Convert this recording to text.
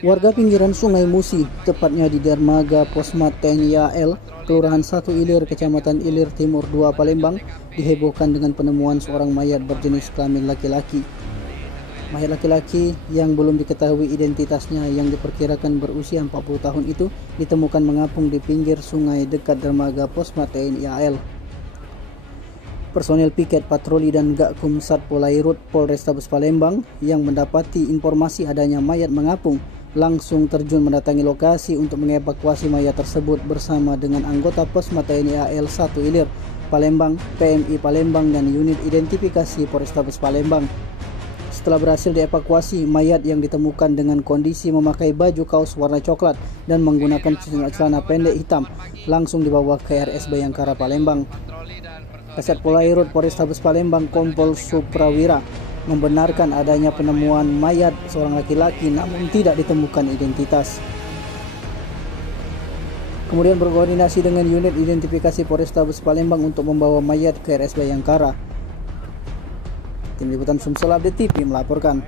Warga pinggiran Sungai Musi, tepatnya di dermaga Posmat TNI AL, Kelurahan 1 Ilir, Kecamatan Ilir Timur 2, Palembang, dihebohkan dengan penemuan seorang mayat berjenis kelamin laki-laki. Mayat laki-laki yang belum diketahui identitasnya yang diperkirakan berusia 40 tahun itu ditemukan mengapung di pinggir sungai dekat dermaga Posmat TNI AL. Personel piket patroli dan Gakum Satpol Airut Polrestabes Palembang yang mendapati informasi adanya mayat mengapung langsung terjun mendatangi lokasi untuk mengevakuasi mayat tersebut bersama dengan anggota Posmat TNI AL 1 Ilir, Palembang, PMI Palembang dan unit identifikasi Polrestabes Palembang. Setelah berhasil dievakuasi, mayat yang ditemukan dengan kondisi memakai baju kaos warna coklat dan menggunakan celana pendek hitam langsung dibawa ke RS Bayangkara Palembang. Kasat Polairut Polrestabes Palembang Kompol Suprawira membenarkan adanya penemuan mayat seorang laki-laki namun tidak ditemukan identitas. Kemudian berkoordinasi dengan unit identifikasi Polrestabes Palembang untuk membawa mayat ke RS Bayangkara. Tim Liputan Sumsel Update TV melaporkan.